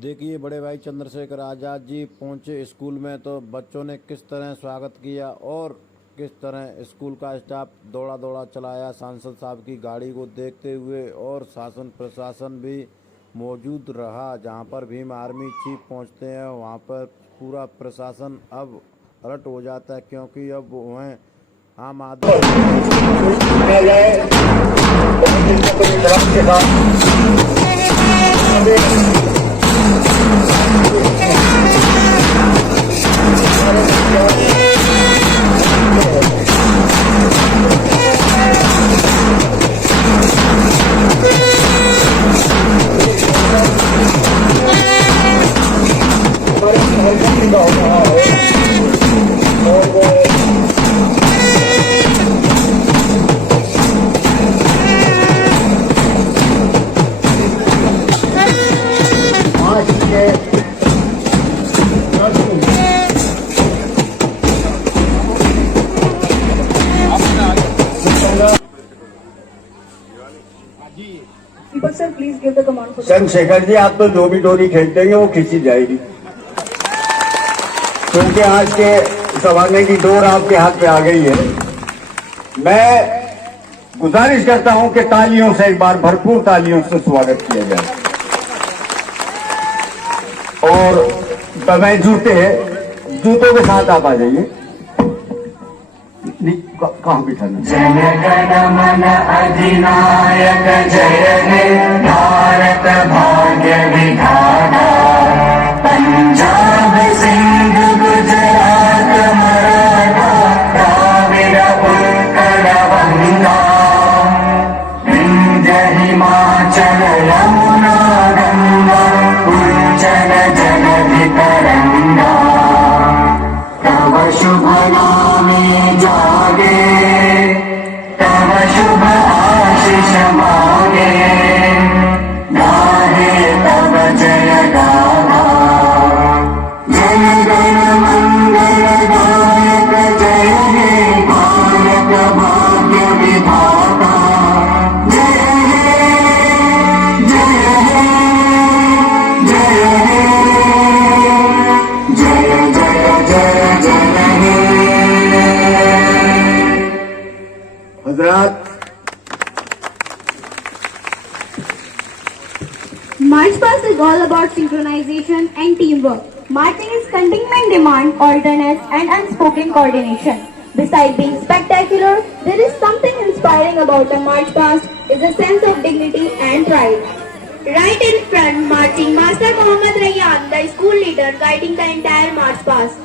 देखिए बड़े भाई चंद्रशेखर आज़ाद जी पहुंचे स्कूल में तो बच्चों ने किस तरह स्वागत किया और किस तरह स्कूल का स्टाफ दौड़ा दौड़ा चलाया सांसद साहब की गाड़ी को देखते हुए। और शासन प्रशासन भी मौजूद रहा। जहां पर भीम आर्मी चीफ पहुंचते हैं वहां पर पूरा प्रशासन अब अलर्ट हो जाता है, क्योंकि अब वह आम आदमी Sir, please give the command for Chandrashekhar ji, आप तो जो भी डोरी खेलते हैं वो खींची जाएगी, क्योंकि आज के जमाने की डोर आपके हाथ में आ गई है। मैं गुजारिश करता हूं कि तालियों से एक बार भरपूर तालियों से स्वागत किया जाए। और मैं जूतों के साथ आप आ जाइए। कहाँ बिठाना? जन गण मन अधिनायक जय हे भारत भाग्य विधाता। पंजाब सिंध गुजरात मराठा द्राविड़ उत्कल बंगा। विंध्य हिमाचल यमुना गंगा उज्जल जलधि तरंगा। तव शुभ नामे जागे तव शुभ आशीष मांगे। गाहे तव जय गाथा जय गण मंगल दायक जय हे भारत भाग्य विधाता। जय हे जय हे जय हे जय जय जय जय हे। हजरात, March past is all about synchronization and teamwork. Marching is contingent demand, alternates, and unspoken coordination. Besides being spectacular, there is something inspiring about a march past. Is a sense of dignity and pride. Right in front, marching Master Mohammad Rayyan, the school leader, guiding the entire march past.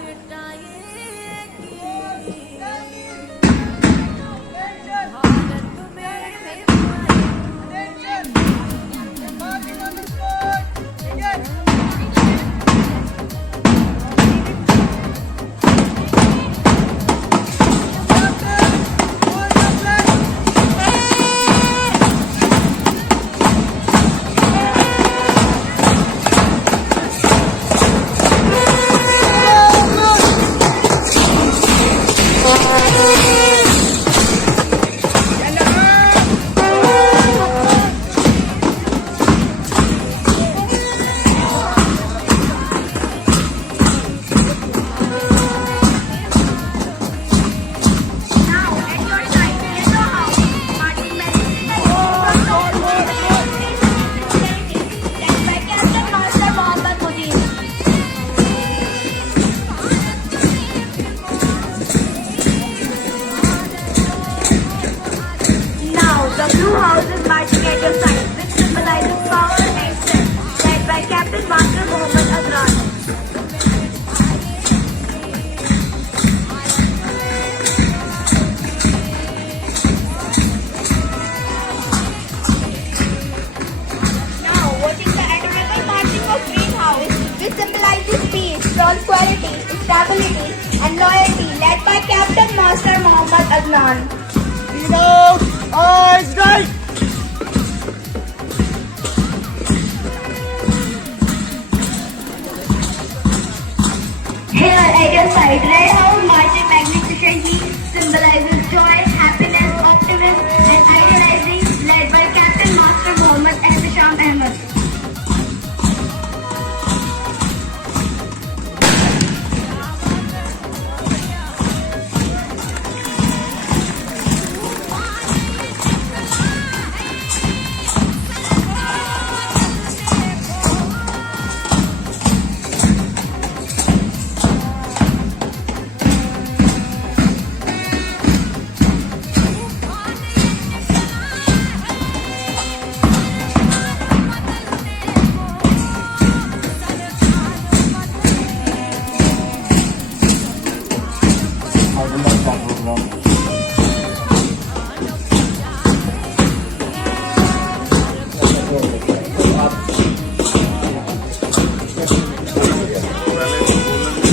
The blue house is marching at your side, which symbolizes power and strength, led by Captain Master Mohammad Adnan. Now, watching the adorable marching of Green House, which symbolizes peace, prosperity, stability, and loyalty, led by Captain Master Mohammad Adnan. eyes right. Here at your side, Red House marching magnificently symbolizes joy, happiness, optimism, and idealizing, led by Captain Master Mohammad Ehtisham Ahmed.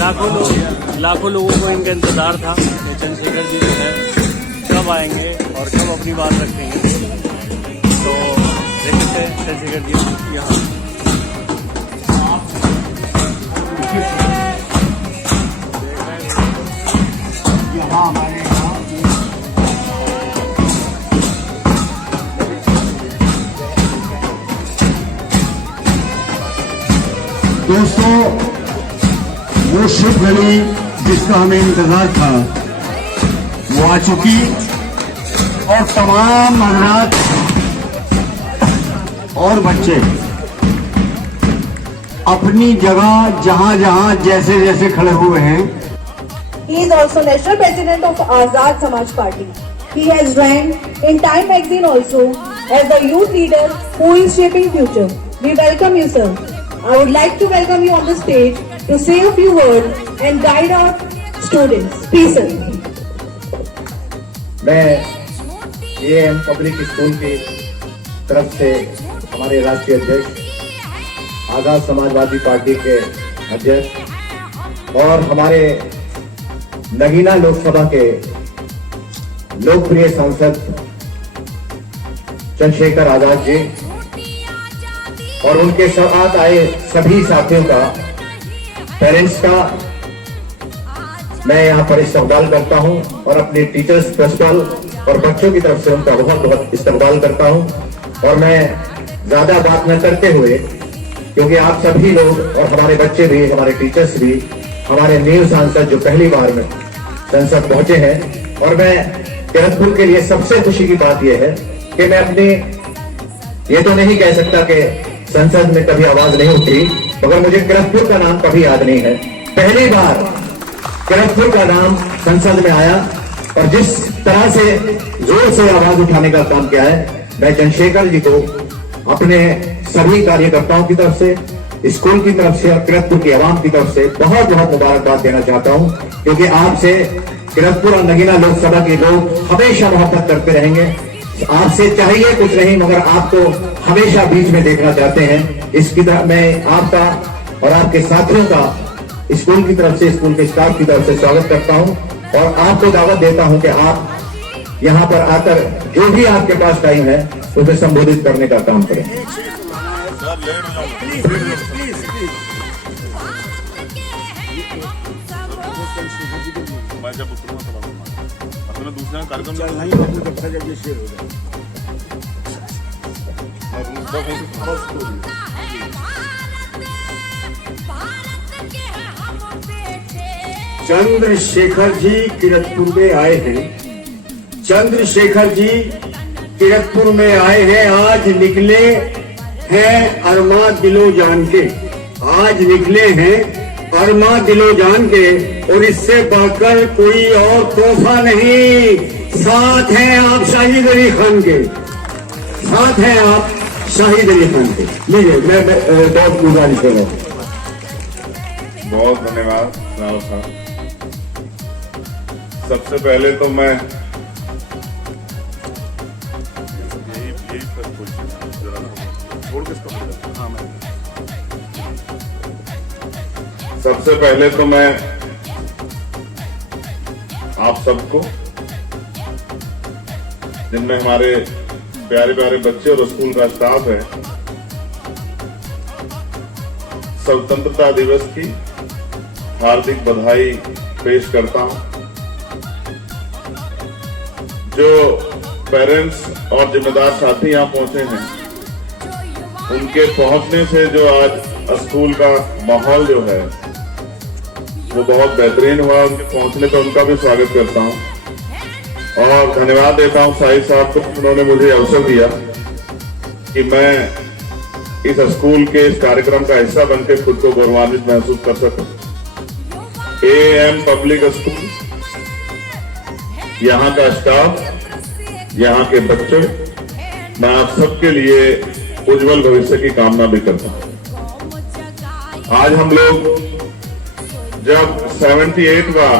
लाखों लोगों को इनका इंतजार था कि चंद्रशेखर जी जो है कब आएंगे और कब अपनी बात रखेंगे। तो देख सकते हैं चंद्रशेखर जी यहाँ दोस्तों, वो शुभ घड़ी जिसका हमें इंतजार था वो आ चुकी और तमाम हजरात और बच्चे अपनी जगह जहां जहां जैसे जैसे खड़े हुए हैं। He is also National President of Azad Samaj Party. He has ranked in Time magazine also as the youth leader who is shaping future. We welcome you, sir. I would like to welcome you on the stage to say a few words and guide our students. Please, sir. मैं am public school की तरफ से हमारे राष्ट्रीय अध्यक्ष आजाद Samajwadi party के अध्यक्ष और हमारे नगीना लोकसभा के लोकप्रिय सांसद चंद्रशेखर आजाद जी और उनके साथ आए सभी साथियों का, पेरेंट्स का मैं यहाँ पर इस्तकबाल करता हूँ और अपने टीचर्स, प्रिंसिपल और बच्चों की तरफ से उनका बहुत बहुत इस्तकबाल करता हूँ। और मैं ज्यादा बात न करते हुए, क्योंकि आप सभी लोग और हमारे बच्चे भी, हमारे टीचर्स भी, हमारे न्यू सांसद जो पहली बार में संसद पहुंचे हैं, और मैं किरतपुर के लिए सबसे खुशी की बात यह है कि मैं अपनी, ये तो नहीं कह सकता कि संसद में कभी आवाज नहीं उठी, मगर मुझे किरतपुर का नाम कभी याद नहीं है। पहली बार किरतपुर का नाम संसद में आया और जिस तरह से जोर से आवाज उठाने का काम किया है, मैं चंद्रशेखर जी को अपने सभी कार्यकर्ताओं की तरफ से, स्कूल की तरफ से और किरतपुर की आवाम की तरफ से बहुत बहुत मुबारकबाद देना चाहता हूं, क्योंकि आपसे किरतपुर और नगीना लोकसभा के लोग हमेशा मोहब्बत करते रहेंगे। आपसे चाहिए कुछ नहीं, मगर आपको हमेशा बीच में देखना चाहते हैं। इसकी तरह मैं आपका और आपके साथियों का स्कूल की तरफ से, स्कूल के स्टाफ की तरफ से स्वागत करता हूं और आपको दावत देता हूं कि आप यहां पर आकर जो भी आपके पास टाइम है उसे संबोधित करने का काम करें। मैं जब उतरूंगा तब अपना दूसरा कार्यक्रम चलना ही अपने कक्षा जब शेयर हो जाए। चंद्रशेखर जी किरतपुर में आए हैं। चंद्रशेखर जी किरतपुर में आए हैं। आज निकले हैं अरमा दिलो जान के, आज निकले हैं अरमा दिलो जान के, और इससे बढ़कर कोई और तोहफा नहीं। साथ हैं आप शाहिद अली खान के, साथ हैं आप शाहिद अली खान के। लीजिए, मैं बहुत गुजारिश कर रहा हूँ। बहुत धन्यवाद राव साहब। सबसे पहले तो मैं सबसे पहले तो मैं आप सबको, जिनमें हमारे प्यारे प्यारे बच्चे और स्कूल का स्टाफ है, स्वतंत्रता दिवस की हार्दिक बधाई पेश करता हूं। जो पेरेंट्स और जिम्मेदार साथी यहाँ पहुंचे हैं, उनके पहुंचने से जो आज स्कूल का माहौल जो है वो बहुत बेहतरीन हुआ। उनके पहुंचने पर उनका भी स्वागत करता हूं और धन्यवाद देता हूं साहिद साहब को, उन्होंने मुझे अवसर दिया कि मैं इस स्कूल के इस कार्यक्रम का हिस्सा बनकर खुद को गौरवान्वित महसूस कर सकूं। एएम पब्लिक स्कूल, यहाँ का स्टाफ, यहाँ के बच्चे, मैं आप सबके लिए उज्जवल भविष्य की कामना भी करता हूं। आज हम लोग जब 78वां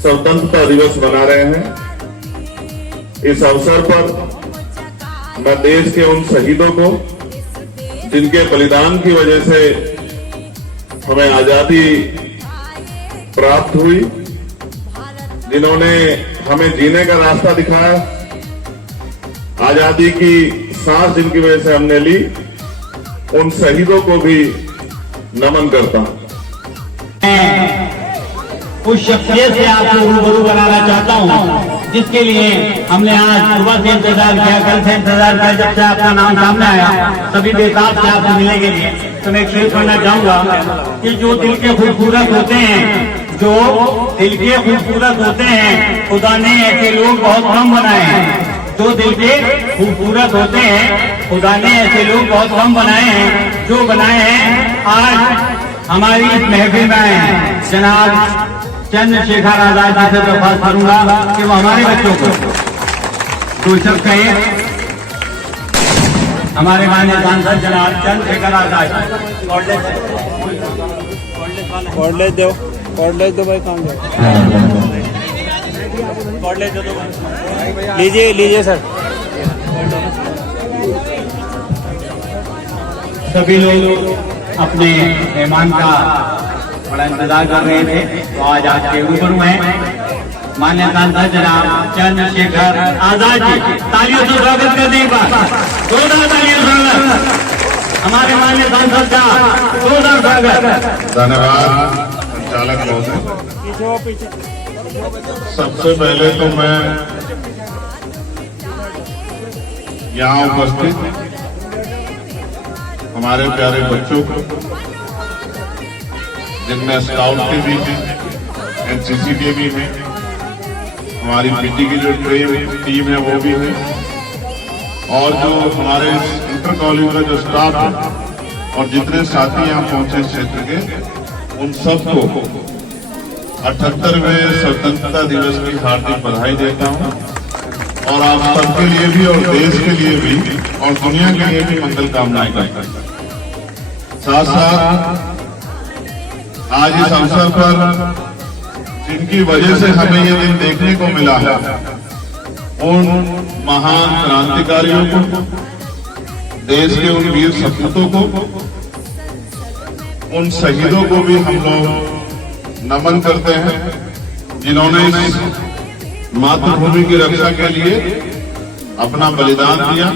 स्वतंत्रता दिवस मना रहे हैं, इस अवसर पर मैं देश के उन शहीदों को, जिनके बलिदान की वजह से हमें आजादी प्राप्त हुई, जिन्होंने हमें जीने का रास्ता दिखाया, आजादी की सांस जिनकी वजह से हमने ली, उन शहीदों को भी नमन करता हूं। उस शख्सियत से आपको रूबरू बनाना चाहता हूं जिसके लिए हमने आज सुबह से इंतजार किया, कल से इंतजार किया, जब से आपका नाम सामने आया सभी बेताब से आपसे मिलने के लिए। तो मैं एक शेर पढ़ना चाहूंगा कि जो दिल के खूबसूरत होते हैं, जो दिल के खूबसूरत होते हैं, खुदा ने ऐसे लोग बहुत कम बनाए हैं। जो दिल के खूबसूरत होते हैं, खुदा ने ऐसे लोग बहुत कम बनाए हैं। जो बनाए हैं आज हमारी इस महफिल में आए हैं। जनाब चंद्रशेखर आजाद जी से दरख्वास्त करूंगा कि वो हमारे बच्चों को दो शब्द कहें। हमारे माननीय सांसद जनाब चंद्रशेखर आजाद कॉर्डलेस दो भाई, काम दो, कॉर्डलेस दो भाई, लीजिए सर। सभी लोग अपने मेहमान का बड़ा इंतजार कर रहे थे, तो आज आपके रूबरू हैं माननीय सांसद जनाब चंद्रशेखर आजाद जी। तालियों से स्वागत कर दें, जोरदार तालियों से स्वागत हमारे माननीय सांसद का, जोरदार स्वागत। धन्यवाद संचालक महोदय। सबसे पहले तो मैं यहाँ उपस्थित हमारे प्यारे बच्चों को, जिनमें स्काउट के भी हैं, एनसीसी के भी हैं, हमारी पीटी की जो टीम है वो भी है, और जो हमारे इंटर कॉलेज का जो स्टाफ है और जितने साथी यहाँ पहुंचे क्षेत्र के, उन सबको 78वें स्वतंत्रता दिवस की हार्दिक बधाई देता हूँ। और आप सबके लिए भी और देश के लिए भी और दुनिया के लिए भी मंगल कामनाएं करता हूँ। साथ साथ आज इस अवसर पर जिनकी वजह से हमें ये दिन देखने को मिला है, उन महान क्रांतिकारियों को, देश के उन वीर सपूतों को, उन शहीदों को भी हम लोग नमन करते हैं, जिन्होंने इस मातृभूमि की रक्षा के लिए अपना बलिदान दिया।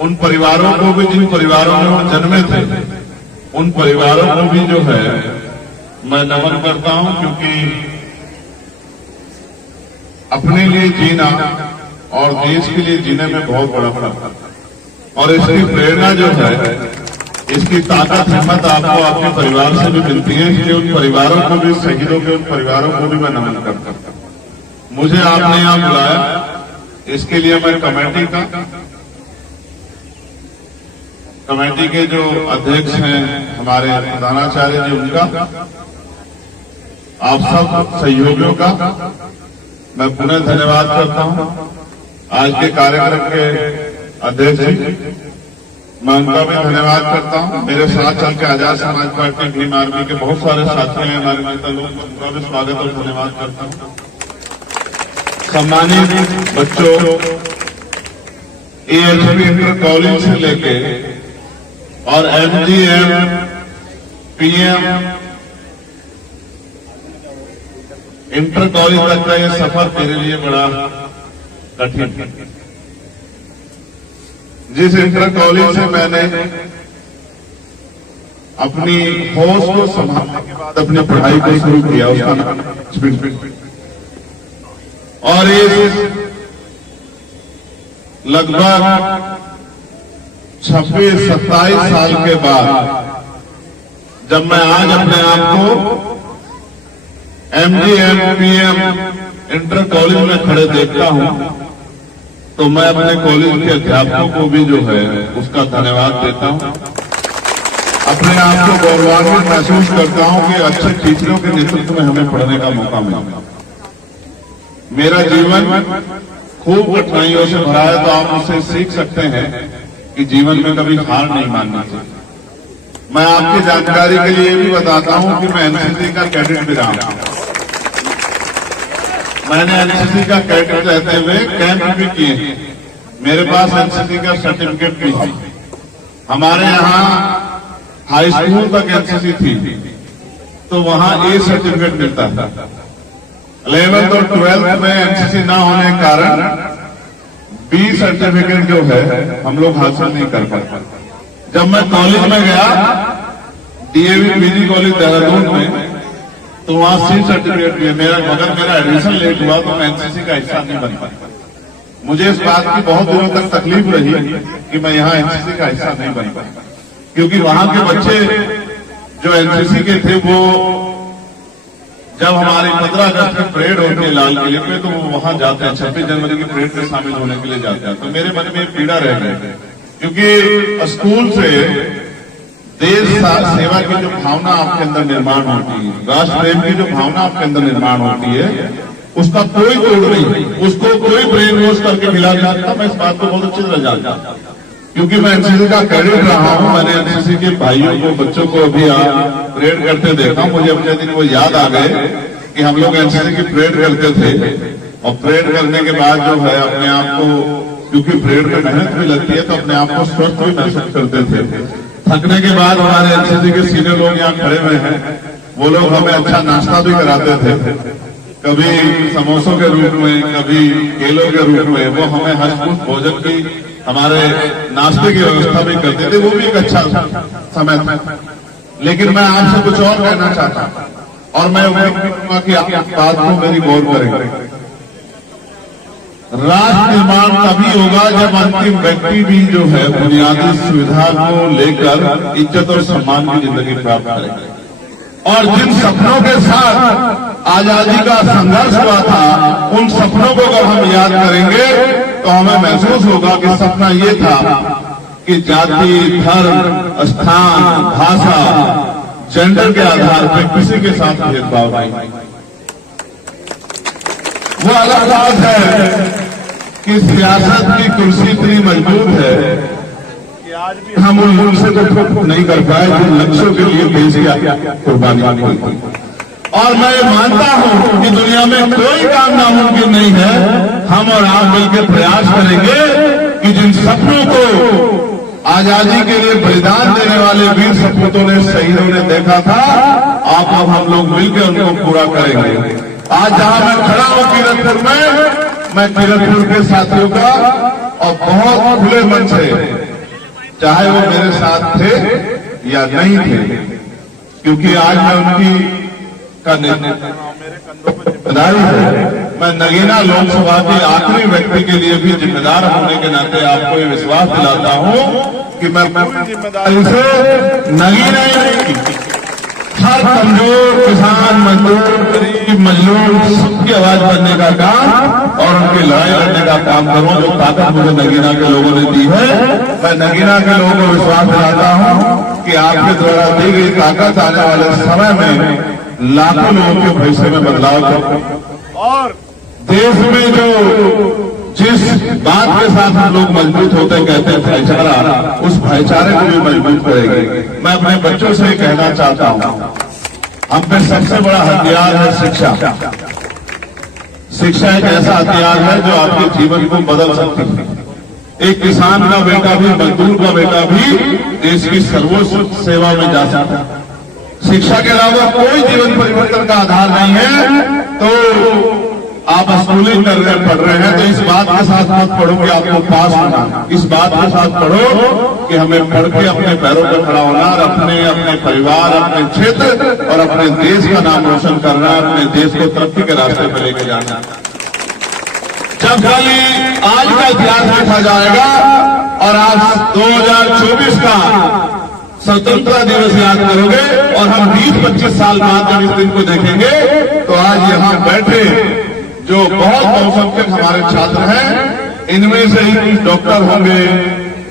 उन परिवारों को भी, जिन परिवारों में वो जन्मे थे, उन परिवारों को भी जो है मैं नमन करता हूं, क्योंकि अपने लिए जीना और देश के लिए जीने में बहुत बड़ा फर्क है। और इसकी प्रेरणा जो है, इसकी ताकत हिम्मत आपको आपके परिवार से भी मिलती है। इसलिए उन परिवारों को भी, शहीदों के उन परिवारों को भी मैं नमन करता हूं। मुझे आपने यहाँ बुलाया, इसके लिए मैं कमेटी के जो अध्यक्ष हैं हमारे प्रधानाचार्य जी, उनका, आप सब सहयोगियों का मैं पुनः धन्यवाद करता हूं। आज के कार्यक्रम के अध्यक्ष जी, मैं उनका भी धन्यवाद करता हूं। मेरे साथ चल के Azad Samaj party green army के बहुत सारे साथी हैं, हमारे नेता लोग, उनका भी स्वागत और धन्यवाद करता हूं। सम्मानित बच्चों, AHP इंटर कॉलेज से लेके और MGM, PM इंटर कॉलेज तक का ये सफर मेरे लिए बड़ा कठिन है। जिस इंटर कॉलेज से मैंने अपनी होश को संभालने के बाद अपनी पढ़ाई को शुरू किया, उसका नाम, और इस लगभग 26-27 साल के बाद जब मैं आज अपने आप को MGM, PM इंटर कॉलेज में खड़े देखता हूं, तो मैं अपने कॉलेज के अध्यापकों को भी जो है उसका धन्यवाद देता हूं। अपने आप को गौरवान्वित महसूस करता हूं कि अच्छे टीचरों के नेतृत्व में हमें पढ़ने का मौका मिला। मेरा जीवन खूब कठिनाइयों से भरा है, तो आप मुझसे सीख सकते हैं कि जीवन में कभी हार नहीं माननी चाहिए। मैं आपकी जानकारी के लिए भी बताता हूं कि मैं एनसीसी का कैडेट भी रहा हूं। मैंने एनसीसी का कैडेट रहते हुए कैंप भी किए, मेरे पास एनसीसी का सर्टिफिकेट भी है। हमारे यहाँ हाई स्कूल तक एनसीसी थी तो वहां ए सर्टिफिकेट मिलता था। 11th और 12th में एनसीसी ना होने के कारण बी सर्टिफिकेट जो है हम लोग हासिल नहीं कर पाए। जब मैं कॉलेज में गया डीएवी पीजी कॉलेज देहरादून में तो वहां सी सर्टिफिकेट भी मेरा, मगर मेरा एडमिशन लेट हुआ तो मैं एनसीसी का हिस्सा नहीं बन पाया। मुझे इस बात की बहुत दिनों तक तकलीफ रही कि मैं यहाँ एनसीसी का हिस्सा नहीं बन पाया, क्योंकि वहां के बच्चे जो एनसीसी के थे वो जब हमारी 15 अगस्त की परेड होती है लाल किले पे तो वो वहां जाते हैं, 26 जनवरी की परेड में शामिल होने के लिए जाते हैं। तो मेरे मन में पीड़ा रह गई, क्योंकि स्कूल से देश सेवा की जो भावना आपके अंदर निर्माण होती है, राष्ट्र प्रेम की जो भावना आपके अंदर निर्माण होती है, उसका कोई तोड़ नहीं, उसको कोई ब्रेन वॉश करके खिला नहीं सकता। मैं इस बात को बहुत अच्छी तरह जानता हूं, क्योंकि मैं एनसीसी का कैडेट रहा हूं। मैंने एनसीसी के भाइयों को, बच्चों को अभी परेड करते देखा। मुझे अपने दिन वो याद आ गए कि हम लोग एनसीसी की परेड करते थे और परेड करने के बाद जो है अपने आप को, क्योंकि परेड में मेहनत भी लगती है, तो अपने आप को स्वस्थ भी महसूस करते थे। थकने के बाद हमारे एनसीसी के सीनियर लोग यहाँ खड़े हुए हैं, वो लोग हमें अच्छा नाश्ता भी कराते थे, कभी समोसों के रूप में, कभी केलों के रूप में। वो हमें हष्ट भोजन की, हमारे नाश्ते की व्यवस्था भी करते थे। वो भी एक अच्छा समय था। लेकिन मैं आपसे कुछ और कहना चाहता हूं और मैं उम्मीद करूंगा कि आप इस बात को मेरी गौर करेंगे। राष्ट्र निर्माण तभी होगा जब अंतिम व्यक्ति भी जो है बुनियादी सुविधा को लेकर इज्जत और सम्मान की जिंदगी प्राप्त करेगा। और जिन सपनों के साथ आजादी का संघर्ष हुआ था, उन सपनों को अगर हम याद करेंगे तो हमें महसूस होगा कि सपना ये था कि जाति, धर्म, स्थान, भाषा, जेंडर के आधार पर किसी के साथ भेदभाव नहीं। वो अलग बात है कि सियासत की कुर्सी इतनी मजबूत है कि आज भी हम उन उनसे तो नहीं कर पाए जिन लक्ष्यों के लिए देश की कुर्बानियां हुई थी। और मैं मानता हूं कि दुनिया में कोई काम नामुमकिन नहीं है। हम और आप मिलकर प्रयास करेंगे कि जिन सपनों को आजादी के लिए बलिदान देने वाले वीर सपूतों ने, शहीदों ने देखा था, आप अब हम लोग मिलकर उनको पूरा करेंगे। आज जहां मैं खड़ा हूं किरतपुर में, मैं किरतपुर के साथियों का और बहुत खुले मन से, चाहे वो मेरे साथ थे या नहीं थे, क्योंकि आज मैं उनकी का जिम्मेदारी है। मैं नगीना लोकसभा के आखिरी व्यक्ति के लिए भी जिम्मेदार होने के नाते आपको ये विश्वास दिलाता हूं कि मैं पूरी जिम्मेदारी से नगीना हर कमजोर किसान, मजदूर, गरीब, मजलूम सबकी आवाज बनने का काम और उनकी लड़ाई लड़ने का काम करूं। जो ताकत मुझे नगीना के लोगों ने दी है, मैं नगीना के लोगों को विश्वास दिलाता हूं कि आपके द्वारा दी गई ताकत आने वाले समय में लाखों लोगों के भविष्य में बदलाव कर और देश में जो जिस बात के साथ हम लोग मजबूत होते कहते हैं भाईचारा, उस भाईचारे को भी मजबूत करेंगे। मैं अपने बच्चों से कहना चाहता हूं, हम पे सबसे बड़ा हथियार है शिक्षा। शिक्षा एक ऐसा हथियार है जो आपके जीवन को बदल सकती है। एक किसान का बेटा भी, मजदूर का बेटा भी देश की सर्वोच्च सेवा में जा सकता है। शिक्षा के अलावा कोई जीवन परिवर्तन का आधार नहीं है। तो आप स्कूलिंग कर रहे पढ़ रहे हैं तो इस बात के साथ मत पढ़ो कि आपको पास होना, इस बात के साथ पढ़ो कि हमें पढ़ के अपने पैरों पर खड़ा होना और अपने परिवार, अपने क्षेत्र और अपने देश का नाम रोशन करना, अपने देश को तरक्की के रास्ते पर लेके जाना। जब खाली आज का इतिहास लिखा जाएगा और आज 2024 का स्वतंत्रता दिवस याद करोगे और हम 20-25 साल बाद जब इस दिन को देखेंगे तो आज यहाँ बैठे जो बहुत बहुसंख्यक हमारे छात्र हैं, इनमें से ही कुछ डॉक्टर होंगे,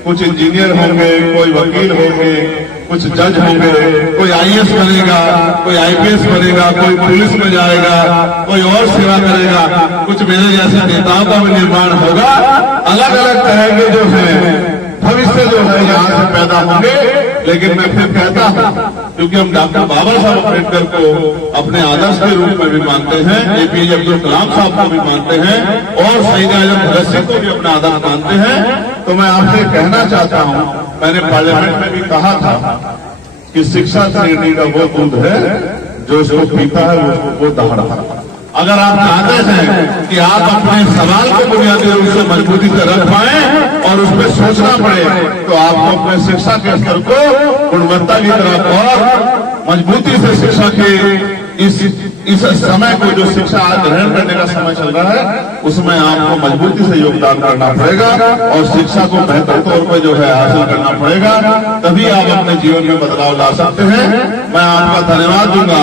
कुछ इंजीनियर होंगे, कोई वकील होंगे, कुछ जज होंगे, कोई आईएएस बनेगा, कोई आईपीएस बनेगा, कोई पुलिस में जाएगा, कोई और सेवा करेगा, कुछ मेरे जैसे नेताओं का भी निर्माण होगा। अलग अलग तरह के जो है भविष्य जो है यहाँ से पैदा होंगे। लेकिन मैं फिर कहता हूं, क्योंकि हम डॉक्टर बाबा साहब अम्बेडकर को अपने आदर्श के रूप में भी मानते हैं, एपीजे अब्दुल कलाम साहब को भी मानते हैं और शहीद आजम भगत सिंह को भी अपना आदर्श मानते हैं, तो मैं आपसे कहना चाहता हूं, मैंने पार्लियामेंट में भी कहा था कि शिक्षा श्रेणी का वो दूध है जो उसको पीता है वो दहाड़ता है। अगर आप चाहते हैं कि आप अपने सवाल को बुनियादी रूप से मजबूती से रख पाए और उस पर सोचना पड़े, तो आपको अपने शिक्षा के स्तर को गुणवत्ता की तरफ और मजबूती से शिक्षा के इस समय को जो शिक्षा ग्रहण करने का समय चल रहा है उसमें आपको मजबूती से योगदान करना पड़ेगा और शिक्षा को बेहतर तौर पर जो है हासिल करना पड़ेगा, तभी आप अपने जीवन में बदलाव ला सकते हैं। मैं आपका धन्यवाद दूंगा।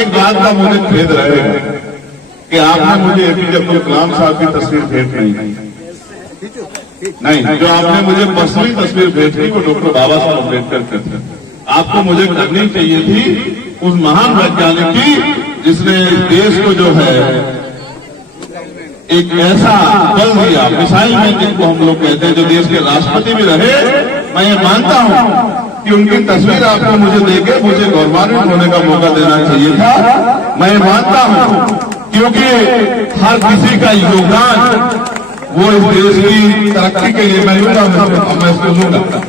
एक बात का मुझे खेद रहेगा कि आपने मुझे एपीजे अब्दुल कलाम साहब की तस्वीर भेंट नहीं, जो आपने मुझे पर्सनली तस्वीर भेंट की वो डॉक्टर बाबा साहब अम्बेडकर की थी। आपको मुझे करनी चाहिए थी उस महान वैज्ञानिक की जिसने देश को जो है एक ऐसा बल दिया, मिसाइल मैन जिनको हम लोग कहते हैं, जो देश के राष्ट्रपति भी रहे। मैं ये मानता हूं कि उनकी तस्वीर आपको मुझे देके मुझे गौरवान्वित होने का मौका देना चाहिए था। मैं ये मानता हूं क्योंकि हर किसी का योगदान वो इस देश की तरक्की के लिए मैं इसको लूंगा।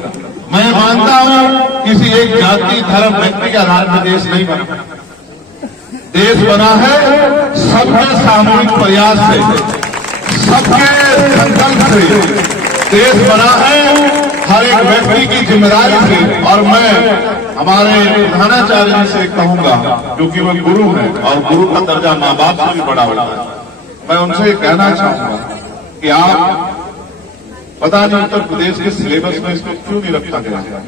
मैं मानता हूं किसी एक जाति धर्म व्यक्ति के आधार पर देश नहीं बना, देश बना है सबके सामूहिक प्रयास से, सबके संकल्प से देश बना है, हर एक व्यक्ति की जिम्मेदारी से। और मैं हमारे प्रधानाचार्य जी से कहूंगा, क्योंकि वो गुरु हैं और गुरु का दर्जा माँ बाप से भी बड़ा होता है, मैं उनसे कहना चाहूंगा कि आप पता नहीं उत्तर प्रदेश के सिलेबस में इसको क्यों नहीं रखा गया है,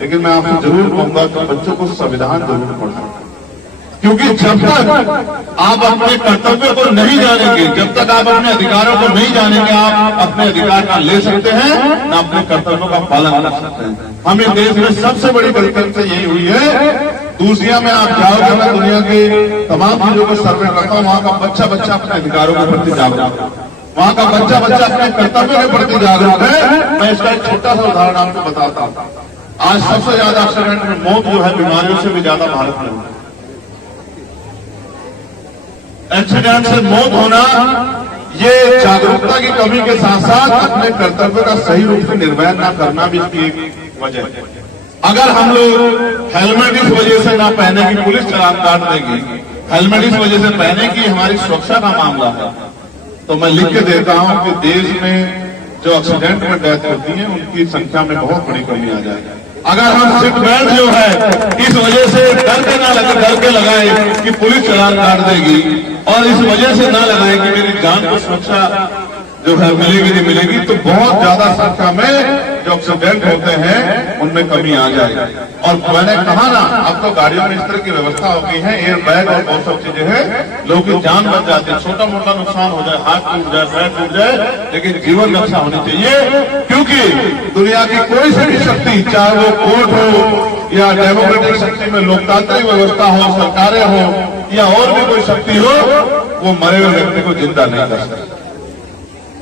लेकिन मैं आपसे जरूर कहूंगा कि बच्चों को संविधान जरूर पढ़ना, क्योंकि जब तक आप अपने कर्तव्य को नहीं जानेंगे, जब तक आप अपने अधिकारों को नहीं जानेंगे, आप अपने अधिकार का ले सकते हैं न अपने कर्तव्यों का पालन कर सकते हैं। हमें देश में सबसे बड़ी गलती से यही हुई है। दूसरिया में आप जाओगे, मैं दुनिया के तमाम चीजों को सर्वे करता हूं, वहां का बच्चा बच्चा अपने अधिकारों के प्रति जागरूक है, वहां का बच्चा बच्चा अपने कर्तव्यों के प्रति जागरूक है। मैं इसका एक छोटा सा उदाहरण आपको बताता हूं। आज सबसे ज्यादा एक्सीडेंट में मौत जो है बीमारियों से भी ज्यादा भारत में होती है। एक्सीडेंट से मौत होना ये जागरूकता की कमी के साथ साथ अपने कर्तव्य का सही रूप से निर्वहन न करना भी इसकी एक वजह है। अगर हम लोग हेलमेट इस वजह से ना पहने की पुलिस चालान काट देगी, हेलमेट इस वजह से पहने की हमारी सुरक्षा का मामला है, तो मैं लिख के देता हूं कि देश में जो एक्सीडेंट में डेथ होती है उनकी संख्या में बहुत बड़ी कमी आ जाएगी। अगर हम सीट बेल्ट जो है इस वजह से डर के लगाए कि पुलिस चालान काट देगी और इस वजह से ना लगाए कि मेरी जान को सुरक्षा जो है मिलेगी नहीं मिलेगी, तो बहुत ज्यादा संख्या में जो एक्सीडेंट होते हैं उनमें कमी आ जाएगी। और मैंने कहा ना, अब तो गाड़ियों में इस तरह की व्यवस्था हो गई है, एयर बैग और बहुत सब चीजें हैं, लोगों की जान बच जाती है। छोटा मोटा नुकसान हो जाए, हाथ टूट जाए, पैर टूट जाए, लेकिन जीवन रक्षा होनी चाहिए। क्योंकि दुनिया की कोई सी भी शक्ति, चाहे वो कोर्ट हो या डेमोक्रेटिक शक्ति में लोकतांत्रिक व्यवस्था हो, सरकारें हो या और भी कोई शक्ति हो, वो मरे हुए व्यक्ति को जिंदा नहीं कर सकती।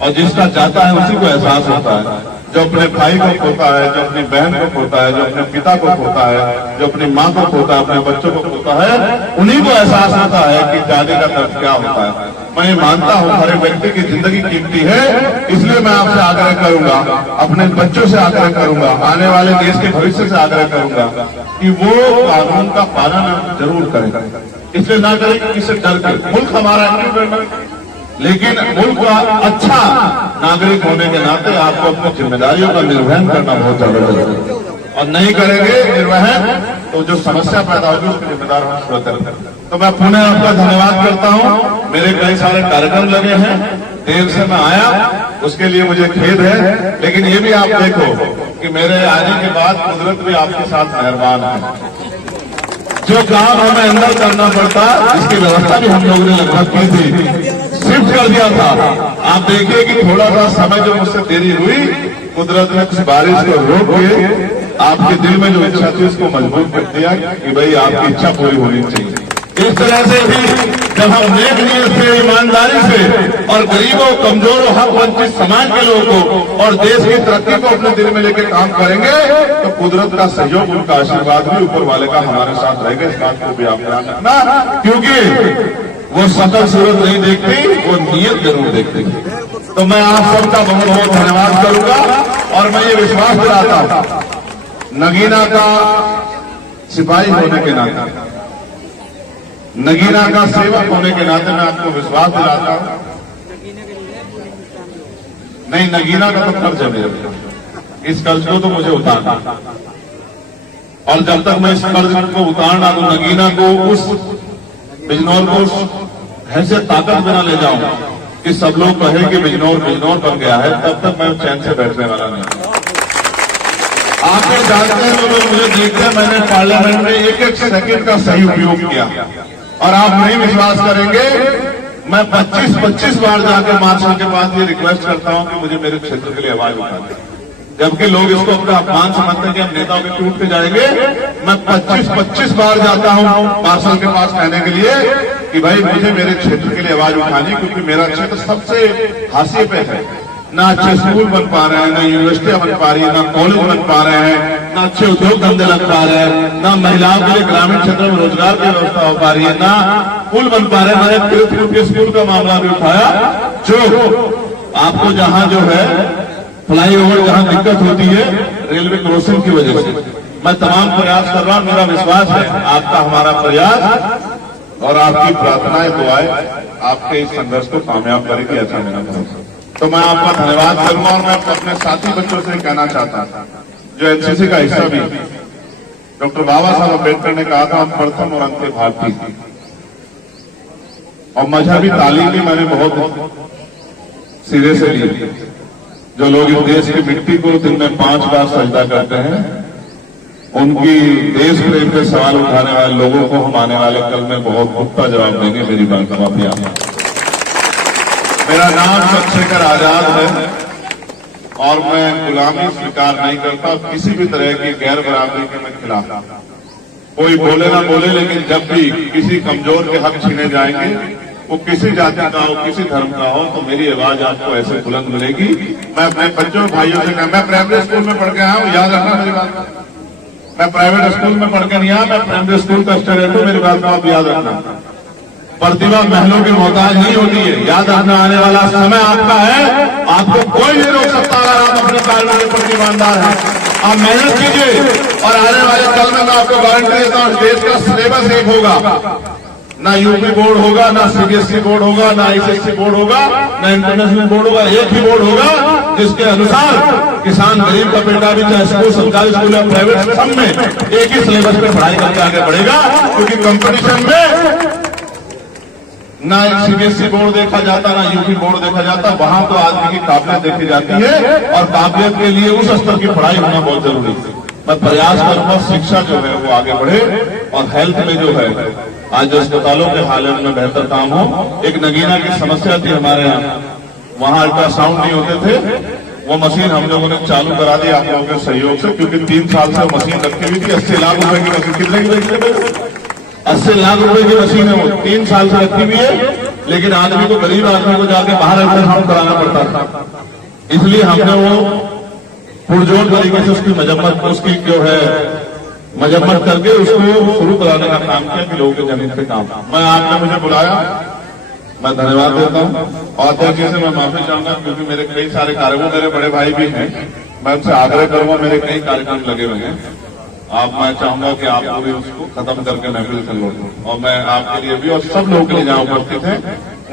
और जिसका जाता है उसी को एहसास होता है। जो अपने भाई को खोता है, जो अपनी बहन को खोता है, जो अपने पिता को खोता है, जो अपनी माँ को खोता है, अपने बच्चों को खोता है, उन्हीं को एहसास होता है कि जाने का दर्द क्या होता है। मैं ये मानता हूँ हर एक व्यक्ति की जिंदगी कीमती है, इसलिए मैं आपसे आग्रह करूंगा, अपने बच्चों से आग्रह करूंगा, आने वाले देश के भविष्य से आग्रह करूंगा कि वो कानून का पालन जरूर करें। इसलिए ना करें कि किसी डर के। मुल्क हमारा क्यों डरना, लेकिन मुल्क का अच्छा नागरिक होने के नाते आपको अपनी जिम्मेदारियों का निर्वहन करना बहुत जरूरी है। और नहीं करेंगे निर्वहन तो जो समस्या पैदा होगी उसके जिम्मेदार हम स्वतः करेंगे। तो मैं पुनः आपका धन्यवाद करता हूँ। मेरे कई सारे कार्यक्रम लगे हैं, देर से मैं आया उसके लिए मुझे खेद है, लेकिन ये भी आप देखो कि मेरे आने के बाद कुदरत भी आपके साथ मेहरबान है। जो काम हमें अंदर करना पड़ता, इसकी व्यवस्था भी हम लोगों ने लगभग की थी, शिफ्ट कर दिया था। आप देखिए कि थोड़ा सा समय जो मुझसे देरी हुई, कुदरत ने कुछ बारिश को रोक के आपके दिल में जो इच्छा थी उसको मजबूत कर दिया कि भाई आपकी इच्छा पूरी होनी चाहिए। इस तरह से भी जब हम नेक नीयत से, ईमानदारी से और गरीबों, कमजोरों, हक वंचित समाज के लोगों को और देश की तरक्की को अपने दिल में लेकर काम करेंगे तो कुदरत का सहयोग, उनका आशीर्वाद भी ऊपर वाले का हमारे साथ रहेगा। इस बात को भी आप ध्यान रखना, क्योंकि वो शकल सूरत नहीं देखती, वो नीयत जरूर देखती। तो मैं आप सबका बहुत बहुत धन्यवाद करूंगा और मैं ये विश्वास दिलाता हूं, नगीना का सिपाही होने के नाते, नगीना का सेवक होने के नाते मैं आपको विश्वास दिलाता हूं, नहीं नगीना का तो कर्ज है मेरे, इस कर्ज को तो मुझे उतारना, और जब तक मैं इस कर्ज को उतारना तो नगीना को उस बिजनौर को हैसियत ताकत में न ले जाऊं कि सब लोग कहें कि बिजनौर बिजनौर बन गया है, तब तक मैं चैन से बैठने वाला नहीं। आप लोग जानते हैं, लोग मुझे देखते हैं, मैंने पार्लियामेंट में एक एक सेकंड का सही उपयोग किया, और आप नहीं विश्वास करेंगे, मैं 25-25 बार जाकर मार्शल के पास ये रिक्वेस्ट करता हूं कि मुझे मेरे क्षेत्र के लिए आवाज उठाएं, जबकि लोग इसको अपना अपमान समझते हैं कि हम नेताओं के टूट के जाएंगे। मैं 25-25 बार जाता हूं मार्शल के पास कहने के लिए कि भाई मुझे मेरे क्षेत्र के लिए आवाज उठानी, क्योंकि मेरा क्षेत्र सबसे हाशिए पे है, ना अच्छे स्कूल बन पा रहे हैं, ना यूनिवर्सिटियां बन पा रही है, ना कॉलेज बन पा रहे हैं, ना अच्छे उद्योग धंधे लग पा रहे हैं, ना महिलाओं के लिए ग्रामीण क्षेत्र में रोजगार की व्यवस्था हो पा रही है, ना पुल बन पा रहे हैं। मैंने तिरुपति के स्कूल का मामला भी उठाया, जो आपको जहां जो है फ्लाईओवर जहां दिक्कत होती है रेलवे क्रॉसिंग की वजह से, मैं तमाम प्रयास कर रहा हूं। मेरा विश्वास है आपका हमारा प्रयास और आपकी प्रार्थनाएं दुआएं आपके इस संघर्ष को कामयाब करेगी, ऐसा मेरा भरोसा। तो मैं आपका धन्यवाद करूंगा, और मैं अपने साथी बच्चों से कहना चाहता हूं जो एनसीसी का हिस्सा भी, डॉक्टर बाबा साहब अम्बेडकर ने कहा था हम प्रथम और अंतिम भारतीय, और मजहबी तालीम भी मैंने बहुत सिरे से ली। जो लोग इस देश की मिट्टी को दिन में 5 बार सजदा करते हैं, उनकी देश प्रेम के सवाल उठाने वाले लोगों को हम आने वाले कल में बहुत पुख्ता जवाब देंगे। मेरी बात का माफी आप, मेरा नाम चंद्रशेखर आजाद है, और मैं गुलामी स्वीकार नहीं करता, किसी भी तरह की गैर बराबरी के मैं खिलाफ। कोई बोले ना बोले, लेकिन जब भी किसी कमजोर के हक छीने जाएंगे, वो किसी जाति का हो, किसी धर्म का हो, तो मेरी आवाज आपको ऐसे बुलंद मिलेगी। मैं अपने बच्चों भाइयों से कहा, मैं प्राइमरी स्कूल में पढ़ के आया हूं, याद रखना मेरी बात, मैं प्राइवेट स्कूल में पढ़ के नहीं आया, मैं प्राइमरी स्कूल का स्टूडेंट हूं, मेरी बात को आप याद रखना। प्रतिभा महलों की मोहताज नहीं होती है, याद रखना आने वाला समय आपका है, आपको कोई नहीं रोक सकता अगर आप अपने कार्यों के प्रति ईमानदार हैं। आप मेहनत कीजिए, और आने वाले कल में मैं आपको गारंटी देता हूं देश का सिलेबस एक होगा, ना यूपी बोर्ड होगा, ना सीबीएसई बोर्ड होगा, ना आईसीएसई बोर्ड होगा, ना इंटरनेशनल बोर्ड होगा, एक ही बोर्ड होगा जिसके अनुसार किसान गरीब का बेटा भी चाहे स्कूल सरकारी स्कूल या प्राइवेट, सब में एक ही सिलेबस पे पढ़ाई करके आगे बढ़ेगा। क्योंकि कंपटीशन में ना एक सीबीएसई बोर्ड देखा जाता, ना यूपी बोर्ड देखा जाता, वहां तो आदमी की काबिलियत देखी जाती है, और काबिलियत के लिए उस स्तर की पढ़ाई होना बहुत जरूरी है। मैं प्रयास करूंगा शिक्षा जो है वो आगे बढ़े, और हेल्थ में जो है आज जो अस्पतालों के हालत में बेहतर काम हो। एक नगीना की समस्या थी हमारे यहाँ, वहां अल्ट्रासाउंड नहीं होते थे, वो मशीन हम लोगों ने चालू करा दी आप लोगों के सहयोग से, क्योंकि 3 साल से वो मशीन रखी हुई थी। 80 लाख रुपए की मशीन, कितने की 80 लाख रुपए की मशीन है, वो 3 साल से रखी हुई है, लेकिन आदमी को, गरीब आदमी को जाके बाहर अल्ट्रासाउंड कराना पड़ता था। इसलिए हमने वो पुरजोर तरीके से उसकी मजम्मत, उसकी जो है मजम्मत करके उसको शुरू कराने का काम किया कि लोगों के जमीन पे काम। मैं आपने मुझे बुलाया, मैं धन्यवाद देता हूं, और तरीके से मैं माफी चाहूंगा, क्योंकि मेरे कई सारे कार्यक्रम, मेरे बड़े भाई भी हैं, मैं उनसे आग्रह करूंगा, मेरे कई कार्यक्रम लगे हुए हैं, आप, मैं चाहूंगा कि आप भी उसको खत्म करके महफिल से लौटो, और मैं आपके लिए भी और सब लोगों के लिए जहां उपस्थित हैं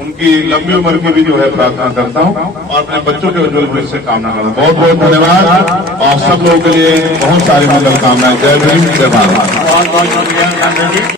उनकी लंबी उम्र की भी जो है प्रार्थना करता हूं, और अपने बच्चों के उज्जवल भविष्य से कामना करता हूं। बहुत बहुत धन्यवाद, और सब लोगों के लिए बहुत सारी मंगल कामनाएं। जय भीम, जय भारत।